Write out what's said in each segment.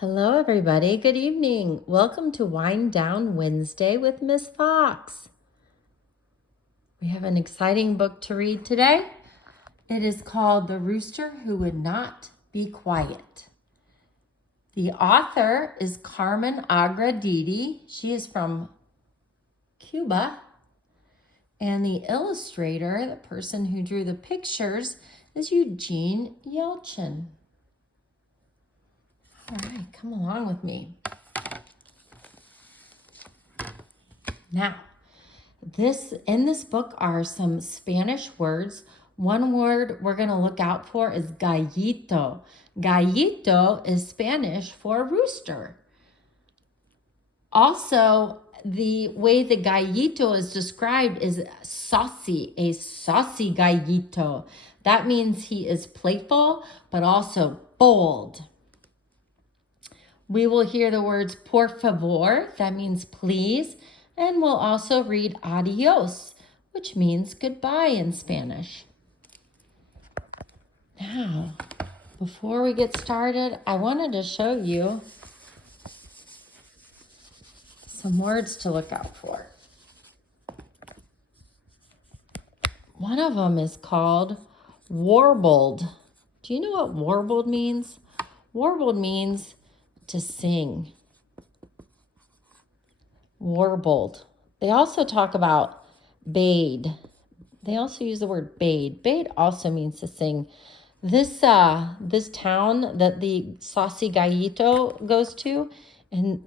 Hello, everybody. Good evening. Welcome to Wind Down Wednesday with Miss Fox. We have an exciting book to read today. It is called The Rooster Who Would Not Be Quiet. The author is Carmen Agradidi. She is from Cuba. And the illustrator, the person who drew the pictures, is Eugene Yelchin. All right, come along with me. Now, in this book are some Spanish words. One word we're going to look out for is gallito. Gallito is Spanish for rooster. Also, the way the gallito is described is saucy, a saucy gallito. That means he is playful, but also bold. We will hear the words por favor, that means please, and we'll also read adios, which means goodbye in Spanish. Now, before we get started, I wanted to show you some words to look out for. One of them is called warbled. Do you know what warbled means? Warbled means to sing. Warbled. They also talk about bayed. They also use the word bayed. Bayed also means to sing. This town that the saucy gallito goes to and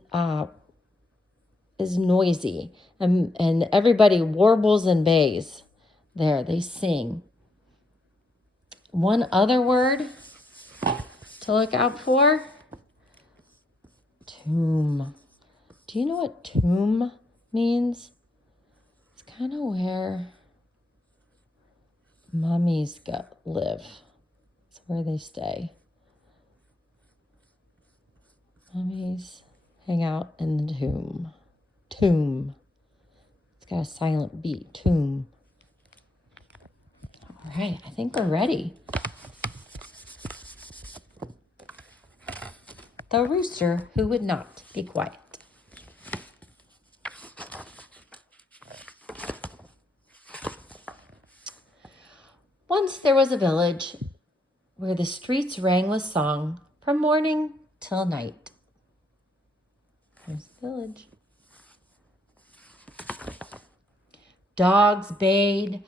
is noisy, and everybody warbles and bays. There, they sing. One other word to look out for: tomb. Do you know what tomb means? It's kind of where mummies live. It's where they stay. Mummies hang out in the tomb. Tomb. It's got a silent B. Tomb. All right, I think we're ready. The Rooster Who Would Not Be Quiet. Once there was a village where the streets rang with song from morning till night. There's the village. Dogs bayed,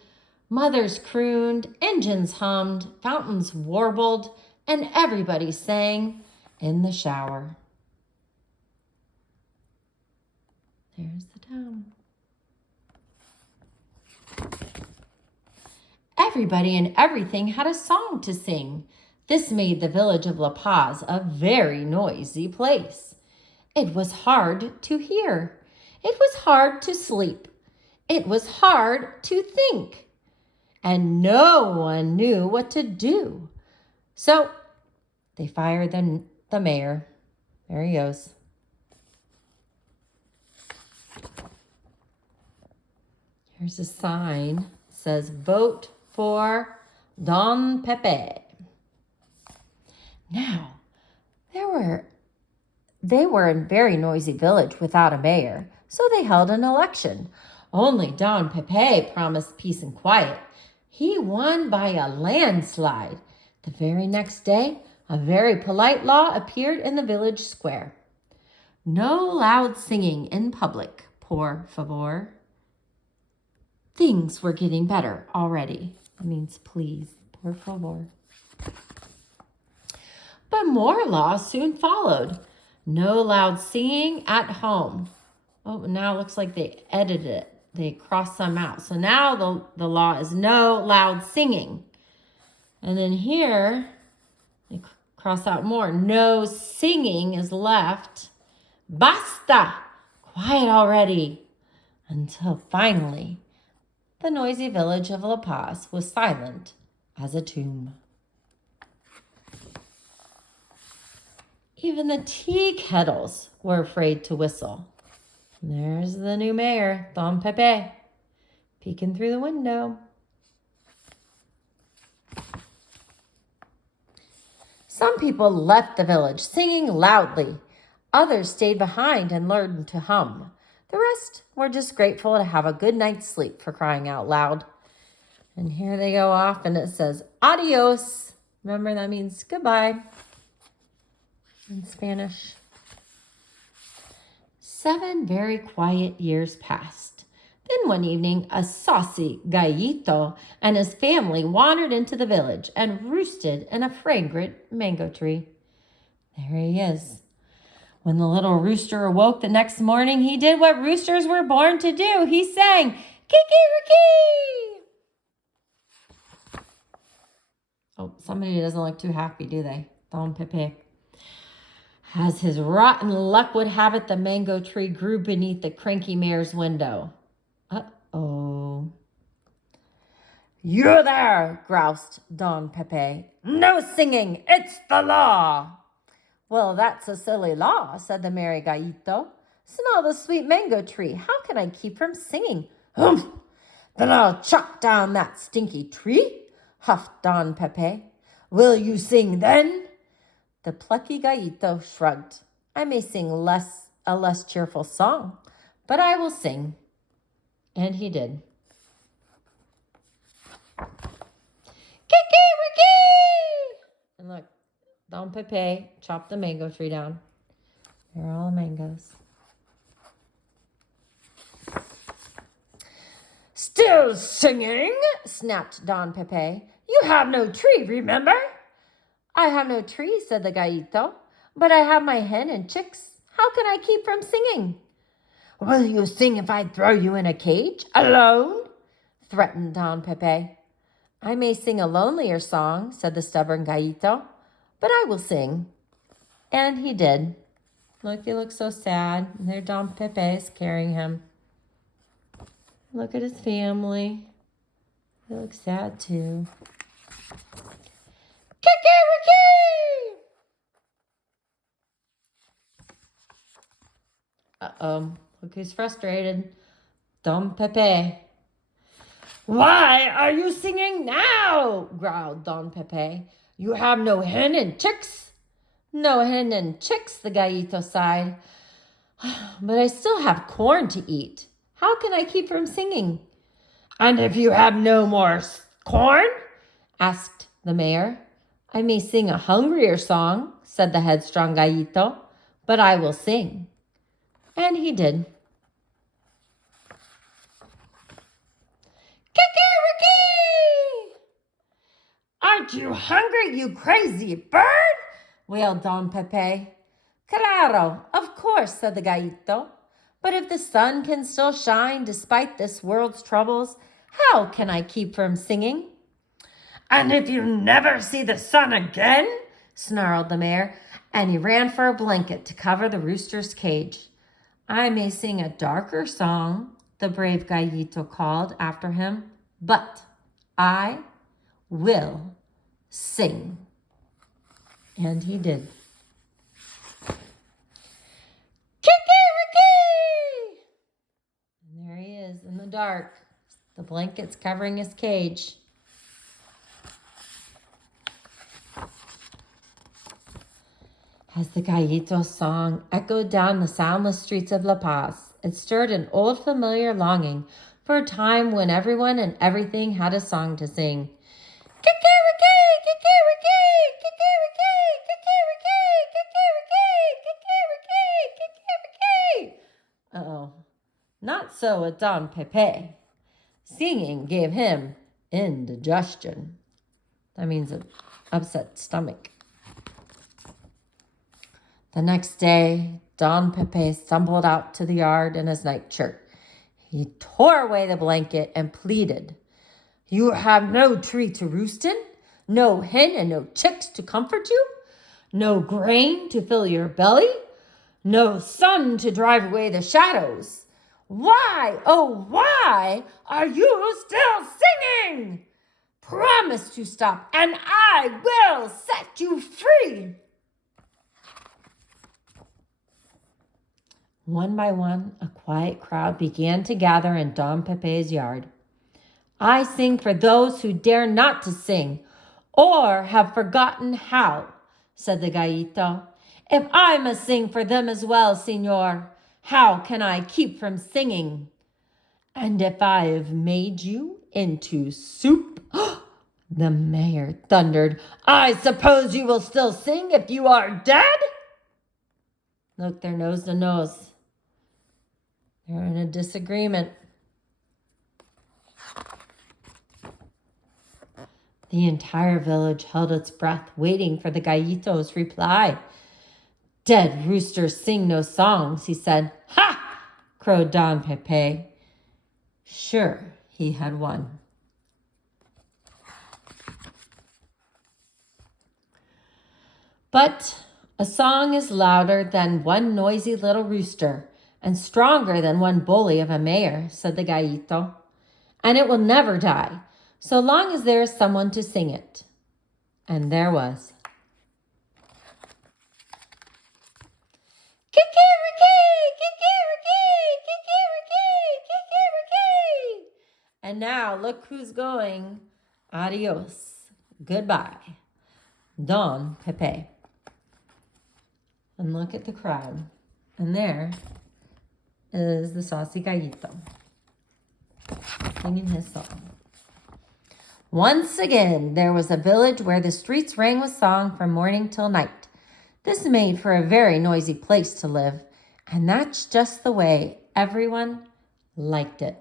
mothers crooned, engines hummed, fountains warbled, and everybody sang in the shower. There's the town. Everybody and everything had a song to sing. This made the village of La Paz a very noisy place. It was hard to hear. It was hard to sleep. It was hard to think. And no one knew what to do. So they fired the mayor. There he goes. Here's a sign. It says, vote for Don Pepe. Now, they were a very noisy village without a mayor, so they held an election. Only Don Pepe promised peace and quiet. He won by a landslide. The very next day, a very polite law appeared in the village square. No loud singing in public, por favor. Things were getting better already. That means please, por favor. But more laws soon followed. No loud singing at home. Oh, now it looks like they edited it. They crossed some out. So now the law is no loud singing. And then here, they cross out more. No singing is left. Basta! Quiet already. Until finally, the noisy village of La Paz was silent as a tomb. Even the tea kettles were afraid to whistle. And there's the new mayor, Don Pepe, peeking through the window. Some people left the village singing loudly. Others stayed behind and learned to hum. The rest were just grateful to have a good night's sleep, for crying out loud. And here they go off, and it says, adios. Remember, that means goodbye in Spanish. 7 very quiet years passed. Then one evening, a saucy gallito and his family wandered into the village and roosted in a fragrant mango tree. There he is. When the little rooster awoke the next morning, he did what roosters were born to do. He sang, kiki-riki! Oh, somebody doesn't look too happy, do they? Don Pepe. As his rotten luck would have it, the mango tree grew beneath the cranky mare's window. Uh-oh. "You there," groused Don Pepe. "No singing, it's the law." "Well, that's a silly law," said the merry gallito. "Smell the sweet mango tree. How can I keep from singing?" "Humph! Then I'll chop down that stinky tree," huffed Don Pepe. "Will you sing then?" The plucky gallito shrugged. "I may sing a less cheerful song, but I will sing." And he did. Kiki-riki! And look, Don Pepe chopped the mango tree down. There are all the mangoes. "Still singing?" snapped Don Pepe. "You have no tree, remember?" "I have no tree," said the gallito, "but I have my hen and chicks. How can I keep from singing?" "Will you sing if I throw you in a cage, alone?" threatened Don Pepe. "I may sing a lonelier song," said the stubborn gallito, "but I will sing." And he did. Look, he looks so sad. And there Don Pepe is carrying him. Look at his family. They look sad too. Kiki-riki! Uh-oh. Look who's frustrated. Don Pepe. "Why are you singing now?" growled Don Pepe. "You have no hen and chicks." "No hen and chicks," the gallito sighed. "But I still have corn to eat. How can I keep from singing?" "And if you have no more corn?" asked the mayor. "I may sing a hungrier song," said the headstrong gallito, "but I will sing." And he did. Kiki-riki! "Aren't you hungry, you crazy bird?" wailed Don Pepe. "Claro, of course," said the gallito. "But if the sun can still shine despite this world's troubles, how can I keep from singing?" "And if you never see the sun again?" snarled the mayor, and he ran for a blanket to cover the rooster's cage. "I may sing a darker song," the brave gallito called after him, "but I will sing." And he did. Kiki-riki! And there he is in the dark. The blanket's covering his cage. As the gallito's song echoed down the soundless streets of La Paz, it stirred an old familiar longing for a time when everyone and everything had a song to sing. Kiki-riki, kiki-riki, kiki-riki, kiki-riki, kiki-riki, kiki-riki, kiki-riki. Uh-oh. Not so with Don Pepe. Singing gave him indigestion. That means an upset stomach. The next day, Don Pepe stumbled out to the yard in his nightshirt. He tore away the blanket and pleaded, "You have no tree to roost in, no hen and no chicks to comfort you, no grain to fill your belly, no sun to drive away the shadows. Why, oh why, are you still singing? Promise to stop and I will set you free." One by one, a quiet crowd began to gather in Don Pepe's yard. "I sing for those who dare not to sing or have forgotten how," said the gallito. If I must sing for them as well, senor, how can I keep from singing? And if I have made you into soup, the mayor thundered, I suppose you will still sing if you are dead? Look, they're nose to nose. They're in a disagreement. The entire village held its breath, waiting for the gallito's reply. Dead roosters sing no songs, he said. Ha! Crowed Don Pepe. Sure, he had won. But a song is louder than one noisy little rooster and stronger than one bully of a mayor, said the gallito. And it will never die, so long as there is someone to sing it. And there was. Kikiriki, kikiriki, kikiriki, kikiriki. And now look who's going. Adios. Goodbye. Don Pepe. And look at the crowd. And there is the saucy gallito singing his song. Once again, there was a village where the streets rang with song from morning till night. This made for a very noisy place to live, and that's just the way everyone liked it.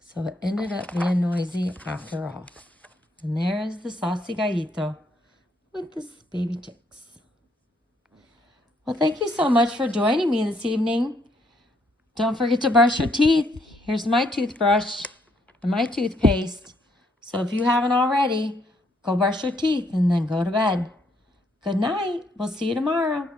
So it ended up being noisy after all. And there is the saucy gallito with his baby chicks. Well, thank you so much for joining me this evening. Don't forget to brush your teeth. Here's my toothbrush and my toothpaste. So if you haven't already, go brush your teeth and then go to bed. Good night. We'll see you tomorrow.